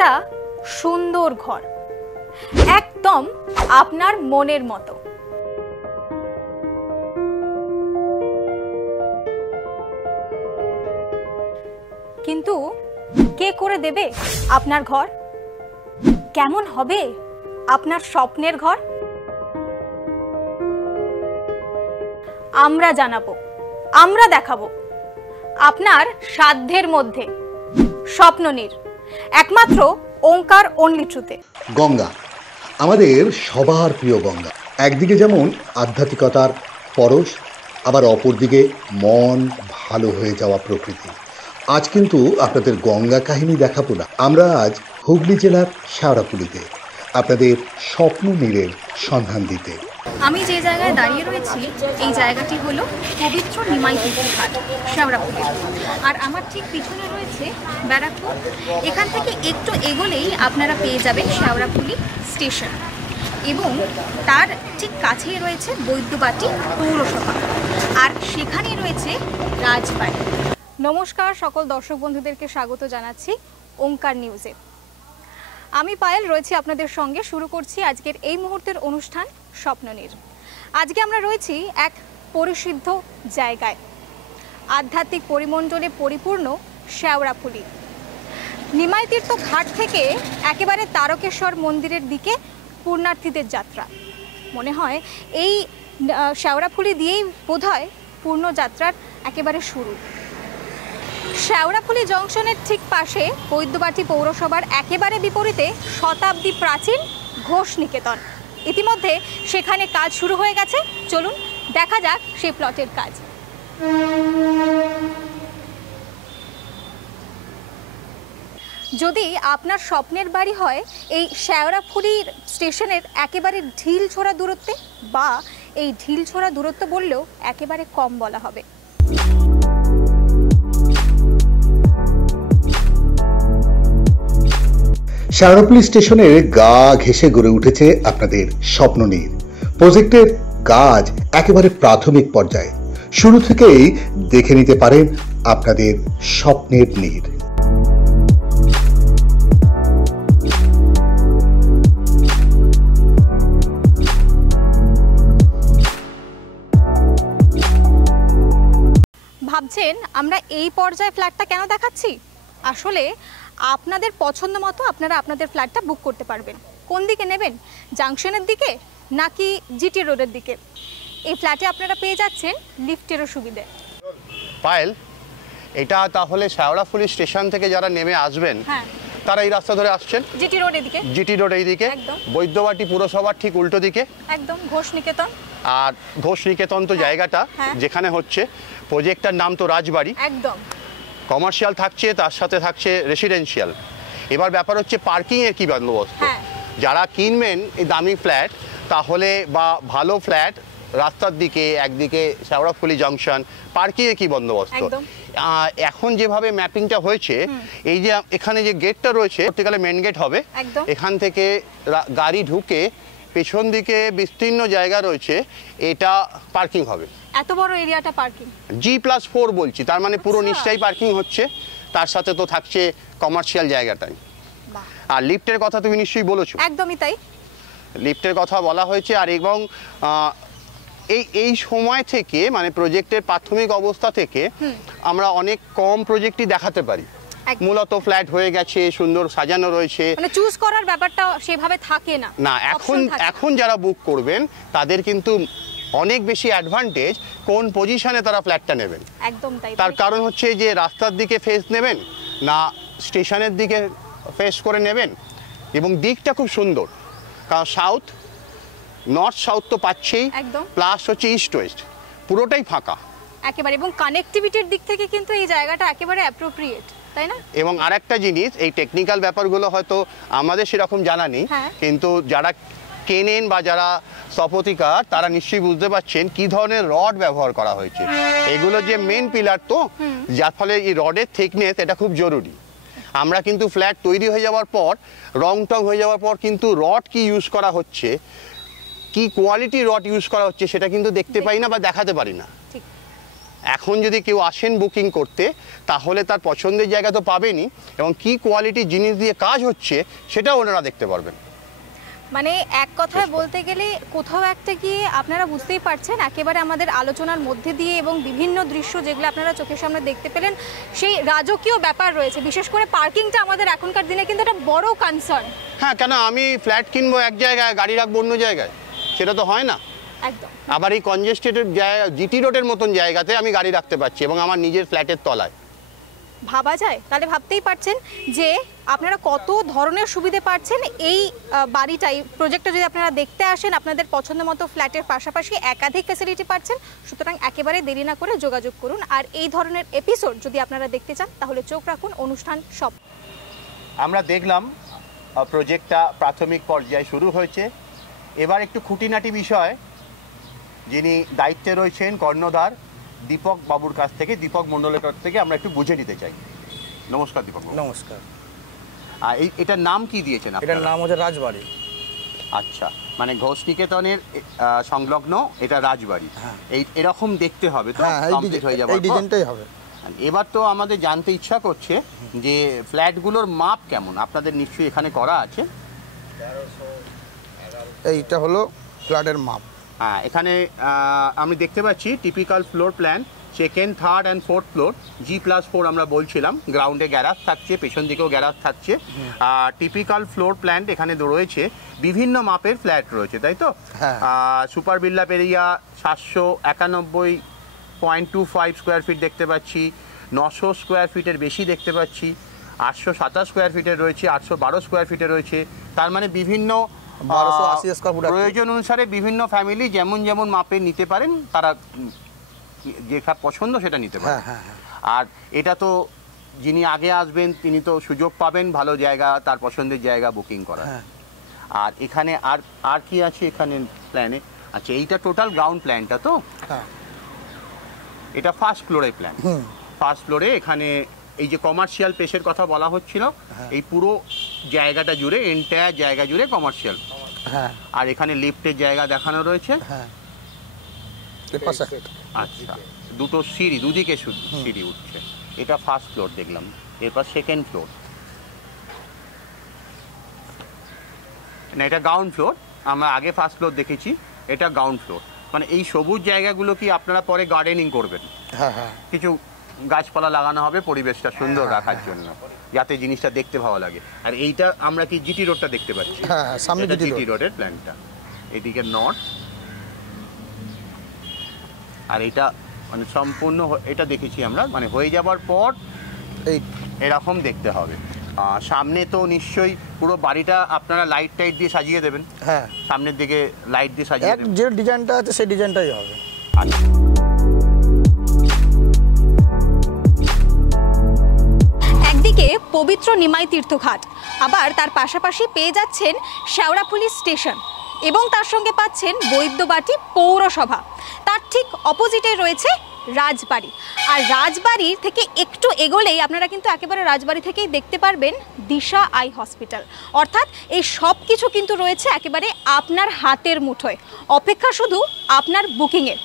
একটা সুন্দর ঘর, একদম আপনার মনের মতো। কিন্তু কে করে দেবে আপনার ঘর? কেমন হবে আপনার স্বপ্নের ঘর? আমরা জানাবো, আমরা দেখাবো আপনার সাধ্যের মধ্যে। স্বপ্ননীড়, একমাত্র ওঙ্কার অনলি ট্রুথে। গঙ্গা, আমাদের সবার প্রিয় গঙ্গা। একদিকে যেমন আধ্যাত্মিকতার পরশ, আবার অপরদিকে মন ভালো হয়ে যাওয়া প্রকৃতি। আজ কিন্তু আপনাদের গঙ্গা কাহিনী দেখাবো না। আমরা আজ হুগলি জেলার শেওড়াফুলিতে আপনাদের স্বপ্ননীড়ের সন্ধান দিতে। আমি যে জায়গায় দাঁড়িয়ে রয়েছি এই জায়গাটি হলো পবিত্র নিমাই ঘাট, শেওড়াফুলি। আর আমার ঠিক পিছনে রয়েছে ব্যারাকপুর। এখান থেকে একটু এগোলেই আপনারা পেয়ে যাবেন শেওড়াফুলি স্টেশন, এবং তার ঠিক কাছেই রয়েছে বৈদ্যবাটি পৌরসভা, আর সেখানেই রয়েছে রাজবাড়ি। নমস্কার, সকল দর্শক বন্ধুদেরকে স্বাগত জানাচ্ছি ওঙ্কার নিউজে। আমি পায়েল রয়েছি আপনাদের সঙ্গে। শুরু করছি আজকের এই মুহূর্তের অনুষ্ঠান স্বপ্ননীড়। আজকে আমরা রয়েছি এক পরিসিদ্ধ জায়গায়, আধ্যাত্মিক পরিমণ্ডলে পরিপূর্ণ শেওড়াফুলি। নিমাই তীর্থ ঘাট থেকে একেবারে তারকেশ্বর মন্দিরের দিকে পূর্ণার্থীদের যাত্রা। মনে হয় এই শেওড়াফুলি দিয়েই বোধহয় পূর্ণ যাত্রার একেবারে শুরু। শেওড়াফুলি জংশনের ঠিক পাশে বৈদ্যবাটি পৌরসভার একেবারে বিপরীতে শতাব্দী প্রাচীন ঘোষ নিকেতন। ইতিমধ্যে সেখানে কাজ শুরু হয়ে গেছে। চলুন দেখা যাক সেই প্লটের কাজ। যদি আপনার স্বপ্নের বাড়ি হয় এই শেওড়াফুলি স্টেশনের একেবারে ঢিল ছোড়া দূরত্বে, বা এই ঢিল ছোড়া দূরত্ব বললেও একেবারে কম বলা হবে। শেওড়াফুলি স্টেশনের গা ঘেঁষে গড়ে উঠেছে আপনাদের স্বপ্ননীড়। প্রজেক্টের কাজ একেবারে প্রাথমিক পর্যায়ে। শুরু থেকেই দেখে নিতে পারেন আপনাদের স্বপ্নের নীড়। ভাবছেন আমরা এই পর্যায়ে ফ্ল্যাটটা কেন দেখাচ্ছি? আসলে আপনাদের পছন্দ মতো আপনারা আপনাদের ফ্ল্যাটটা বুক করতে পারবেন। কোন দিকে নেবেন, জাংশনের দিকে নাকি জিটি রোডের দিকে? এই ফ্ল্যাটে আপনারা পেয়ে যাচ্ছেন লিফটেরও সুবিধে। পায়েল, এটা তাহলে শেওড়াফুলি স্টেশন থেকে যারা নেমে আসবেন তারা এই রাস্তা ধরে আসছেন জিটি রোডের দিকে। জিটি রোড এই দিকে, বৈদ্যবাটি পুরসভার ঠিক উল্টো দিকে, একদম ঘোষ নিকেতন। আর ঘোষ নিকেতন তো জায়গাটা যেখানে হচ্ছে প্রজেক্টটার নাম তো রাজবাড়ি। একদম কমার্শিয়াল থাকছে, তার সাথে থাকছে রেসিডেন্সিয়াল। এবার ব্যাপার হচ্ছে পার্কিংয়ের কী বন্দোবস্ত। যারা কিনবেন এই দামি ফ্ল্যাট, তাহলে বা ভালো ফ্ল্যাট রাস্তার দিকে, একদিকে শেওড়াফুলি জংশন, পার্কিংয়ে কী বন্দোবস্ত? এখন যেভাবে ম্যাপিংটা হয়েছে, এই যে এখানে যে গেটটা রয়েছে পরবর্তীকালে মেন গেট হবে। এখান থেকে গাড়ি ঢুকে পেছন দিকে বিস্তীর্ণ জায়গা রয়েছে, এটা পার্কিং হবে। এত বড় এরিয়াটা পার্কিং, G+4 বলছি, তার মানে পুরো নিচটাই পার্কিং হচ্ছে, তার সাথে তো থাকছে কমার্শিয়াল জায়গাটাই। আর লিফটের কথা তুমি নিশ্চয়ই বলেছো। একদমই তাই, লিফটের কথা বলা হয়েছে। আর এবং এই সময় থেকে মানে প্রজেক্টের প্রাথমিক অবস্থা থেকে আমরা অনেক কম প্রজেক্টই দেখাতে পারি। মূলত ফ্ল্যাট হয়ে গেছে, সুন্দর সাজানো রয়েছে, মানে চুজ করার ব্যাপারটা সেভাবে থাকে না। না, এখন যারা বুক করবেন তাদের কিন্তু অনেক বেশি অ্যাডভান্টেজ কোন পজিশনে তারা ফ্ল্যাটটা নেবেন। একদম তাই। তার কারণ হচ্ছে যে রাস্তার দিকে ফেস নেবেন না স্টেশনের দিকে ফেস করে নেবেন, এবং দিকটা খুব সুন্দর। কারণ সাউথ নর্থ সাউথ তো পাচ্ছেই, প্লাস হচ্ছে ইস্ট ওয়েস্ট, পুরোটাই ফাঁকা একেবারে। এবং কানেক্টিভিটির দিক থেকে কিন্তু এই জায়গাটা একেবারে অ্যাপ্রোপ্রিয়েট, তাই না? এবং আরেকটা জিনিস, এই টেকনিক্যাল ব্যাপারগুলো হয়তো আমাদের সেরকম জানা নেই, কিন্তু যারা কেনেন বা যারা স্থপতিকার তারা নিশ্চয়ই বুঝতে পারছেন কি ধরনের রড ব্যবহার করা হয়েছে। এগুলো যে মেন পিলার, তো যার ফলে এই রডের থিকনেস এটা খুব জরুরি। আমরা কিন্তু ফ্ল্যাট তৈরি হয়ে যাওয়ার পর, রং টং হয়ে যাওয়ার পর কিন্তু রড কি ইউজ করা হচ্ছে, কি কোয়ালিটি রড ইউজ করা হচ্ছে, সেটা কিন্তু দেখতে পাই না বা দেখাতে পারি না। এখন যদি কেউ আসেন বুকিং করতে তাহলে তার পছন্দের জায়গা তো পাবেনই, এবং কি কোয়ালিটির জিনিস দিয়ে কাজ হচ্ছে সেটাও ওনারা দেখতে পারবেন। মানে এক কথায় বলতে গেলে কোথাও একটা গিয়ে আপনারা বুঝতেই পারছেন একেবারে আমাদের আলোচনার মধ্যে দিয়ে এবং বিভিন্ন দৃশ্য যেগুলো আপনারা চোখের সামনে দেখতে পেলেন, সেই রাজকীয় ব্যাপার রয়েছে। বিশেষ করে পার্কিংটা আমাদের এখনকার দিনে কিন্তু একটা বড় কনসার্ন। হ্যাঁ, কেন আমি ফ্ল্যাট কিনবো এক জায়গায়, গাড়ি রাখবো অন্য জায়গায়, সেটা তো হয় না। একদম। আবার এই কনজেস্টেড জায়গা, জিটি রোডের মতন জায়গাতে আমি গাড়ি রাখতে পারছি এবং আমার নিজের ফ্ল্যাটের তলায়। ভাবা যায়? তাহলে ভাবতেই পারছেন যে আপনারা কত ধরনের সুবিধে পাচ্ছেন। এই বাড়িটাই প্রজেক্টটা যদি আপনারা দেখতে আসেন, আপনাদের পছন্দ মতো ফ্ল্যাটের পাশাপাশি একাধিক ফ্যাসিলিটি পাচ্ছেন। সুতরাং একেবারে দেরি না করে যোগাযোগ করুন। আর এই ধরনের এপিসোড যদি আপনারা দেখতে চান তাহলে চোখ রাখুন অনুষ্ঠান সব। আমরা দেখলাম প্রজেক্টটা প্রাথমিক পর্যায়ে শুরু হয়েছে। এবার একটু খুঁটিনাটি বিষয় যিনি দায়িত্বে রয়েছেন কর্ণধার দীপক বাবুর কাছ থেকে, দীপক মণ্ডলের কাছ থেকে আমরা একটু বুঝে নিতে চাই। নমস্কার দীপক বাবু। নমস্কার। এটার নাম কি দিয়েছেন আপনারা? এটার নাম হচ্ছে রাজবাড়ি। আচ্ছা, মানে ঘোষ নিকেতনের সংলগ্ন এটা রাজবাড়ি। এই এরকম দেখতে হবে তো, কমপ্লিট হয়ে যাবে, এই ডিজাইনটাই হবে। এবার তো আমাদের জানতে ইচ্ছা করছে যে ফ্ল্যাটগুলোর মাপ কেমন, আপনাদের নিশ্চয়ই এখানে করা আছে। এইটা হলো ফ্ল্যাটের মাপ। হ্যাঁ, এখানে আমি দেখতে পাচ্ছি typical floor plan, second, third and fourth floor, G+4 আমরা বলছিলাম। গ্রাউন্ডে গ্যারাজ থাকছে, পেছন দিকেও গ্যারাজ থাকছে। টিপিক্যাল ফ্লোর প্ল্যান এখানে রয়েছে, বিভিন্ন মাপের ফ্ল্যাট রয়েছে, তাই তো? সুপার বিল্ডাপ এরিয়া 791.25 স্কোয়ার ফিট দেখতে পাচ্ছি, 900 স্কোয়ার ফিটের বেশি দেখতে পাচ্ছি, 827 স্কোয়ার ফিটের রয়েছে, 812 স্কোয়ার ফিটের রয়েছে। তার মানে বিভিন্ন 1280 স্কোয়ার ফুট প্রয়োজন অনুসারে বিভিন্ন ফ্যামিলি যেমন যেমন মাপে নিতে পারেন, তারা যেটা পছন্দ সেটা নিতে পারেন। আর এটা তো যিনি আগে আসবেন তিনি তো সুযোগ পাবেন ভালো জায়গা, তার পছন্দের জায়গা বুকিং করার। আর এখানে আর কি আছে এখানে প্ল্যানে? আচ্ছা, এইটা টোটাল গ্রাউন্ড প্ল্যানটা তো? এটা ফার্স্ট ফ্লোরে প্ল্যান। ফার্স্ট ফ্লোরে এখানে এই যে কমার্শিয়াল পেশের কথা বলা হচ্ছিল, এই পুরো জায়গাটা জুড়ে, এন্টায়ার জায়গা জুড়ে কমার্শিয়াল। আর এখানে লিফটের জায়গা দেখানো রয়েছে। আচ্ছা, দুটো সিঁড়ি, দুদিকে সিঁড়ি উঠছে। এটা ফার্স্ট ফ্লোর দেখলাম, এরপর সেকেন্ড ফ্লোর, না এটা গ্রাউন্ড ফ্লোর। আমরা আগে ফার্স্ট ফ্লোর দেখেছি, এটা গ্রাউন্ড ফ্লোর। মানে এই সবুজ জায়গাগুলো কি আপনারা পরে গার্ডেনিং করবেন? কিছু গাছপালা লাগানো হবে পরিবেশটা সুন্দর রাখার জন্য, যাতে জিনিসটা দেখতে ভালো লাগে। আর এইটা আমরা কি জিটি রোডটা দেখতে পাচ্ছি? সামনে জিটি রোডের প্ল্যানটা, এদিকে নর্থ। আর এটা মানে সম্পূর্ণ এটা দেখেছি আমরা, মানে হয়ে যাবার পর এই এরকম দেখতে হবে। সামনে তো নিশ্চয়ই পুরো বাড়িটা আপনারা লাইট টাইট দিয়ে সাজিয়ে দেবেন। সামনের দিকে লাইট দিয়ে সাজিয়ে দেবেন, যে ডিজাইনটা আছে সেই ডিজাইনটাই হবে। একদিকে পবিত্র নিমাই তীর্থঘাট, আবার তার পাশাপাশি পেয়ে যাচ্ছেন শেওড়াফুলি স্টেশন এবং তার সঙ্গে পাচ্ছেন বৈদ্যবাটি পৌরসভা। তার ঠিক অপোজিটে রয়েছে রাজবাড়ি। আর রাজবাড়ির থেকে একটু এগোলেই আপনারা কিন্তু একেবারে রাজবাড়ি থেকেই দেখতে পারবেন দিশা আই হসপিটাল। অর্থাৎ এই সব কিছু কিন্তু রয়েছে একেবারে আপনার হাতের মুঠোয়, অপেক্ষা শুধু আপনার বুকিংয়ের।